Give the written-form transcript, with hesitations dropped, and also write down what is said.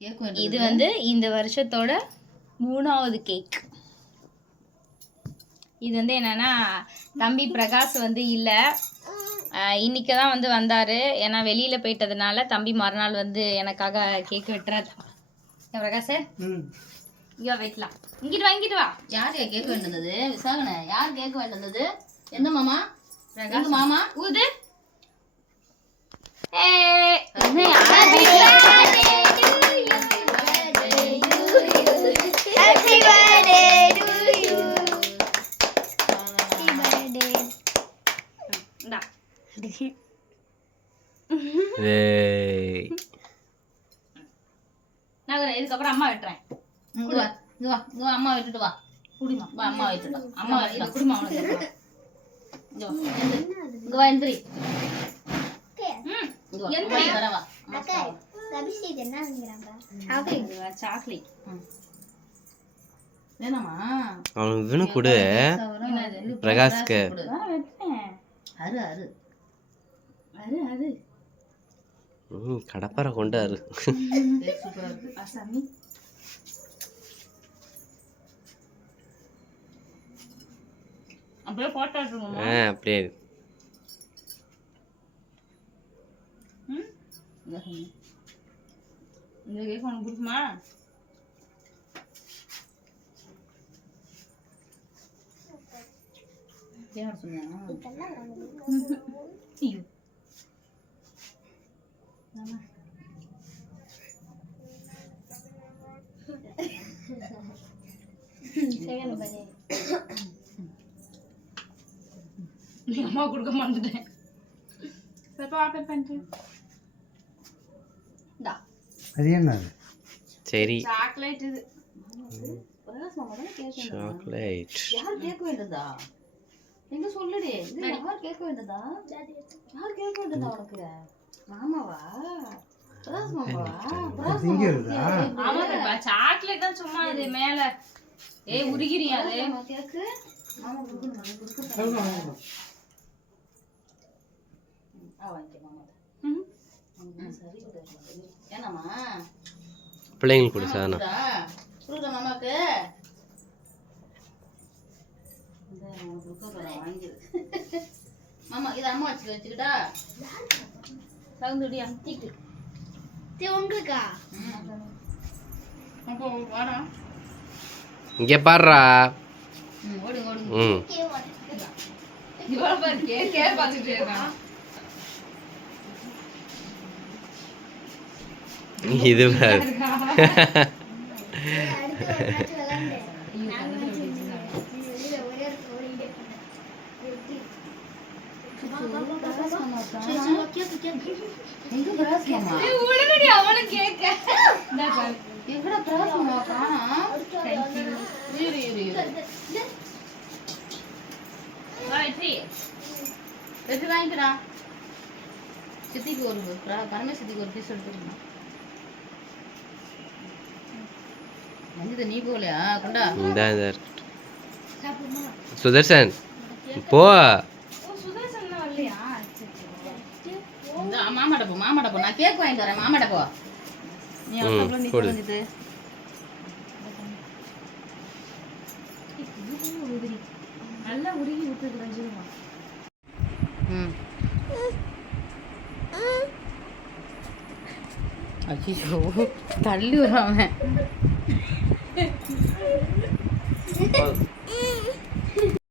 இது வந்து இந்த வருஷத்தோட 3வது கேக். இது வந்து என்னன்னா தம்பி பிரகாஷ் வந்து இல்லை, இன்னைக்கு தான் வந்து வந்தார். ஏன்னா வெளியில் போயிட்டதுனால தம்பி மறுநாள் வந்து எனக்காக கேக் வெட்டுறாரு. பிரகாஷ் இங்கே வைக்கலாம். இங்கிட்டு வா. யார் கேக் வேண்டியது? விசாகனை யார் கேக் வேண்டியது? எந்த மாமா? பிரகாஷ் மாமா. ஊது. இதுக்கப்புறம் அம்மா வெட்டுறேன். அம்மா விட்டுட்டு வா. குடிமா வா. அம்மா வச்சுட்டு அம்மா வச்சுட்டு குடிமா. அவனுக்கு வா. எந்திரி. கடப்பார கொண்டாரு. அப்படியே போட்டோ அப்படியே இந்த கேக் உனக்கு பிடிக்குமா? அம்மா கொடுக்க மாட்டேன். சரி சாக்லேட். இது சாக்லேட். யார் கேட்க வேண்டியதா? எங்க சொல்லுடி. யார் கேட்க வேண்டியதா? யார் கேட்க வேண்டியதா உனக்கு? மாமாவா? பிரகாஷ் மாமாவா? ஆமாப்பா சாக்லேட் தான் சும்மா இது மேல. உருகிறியா அது கேக்கு? மாமா குடுக்கணும். ஏனாமா பிள்ளைங்களுக்கு கொடு சாதனா. கொடுக்க மாமாக்கு. மாமா இதை அம்மா வச்சுக்கிட்டா தகுந்துடி அத்திட்டு உங்களுக்கா? வாடா இங்க பாருடா. ஓடு ஓடு. இவ்வளோ பாரு கேக்கே பார்த்துட்டு இருக்கான். இது பாரு. சித்திக்கு ஒரு பரமேசித்திக்கு ஒரு பீஸ் எடுத்துருக்கோம். நீ போகலையா? கொண்டா சுதர்சன் போ. மாமாட்ட போ. மாமாட்ட போ. நான் கேக் வாங்கிட்டு வரேன். மாமாட்ட போ. நீ அவ்வளோ நீ வந்துட்டு நல்லா உருகி விட்டுருக்குறேன். அச்சோ தள்ளி வராம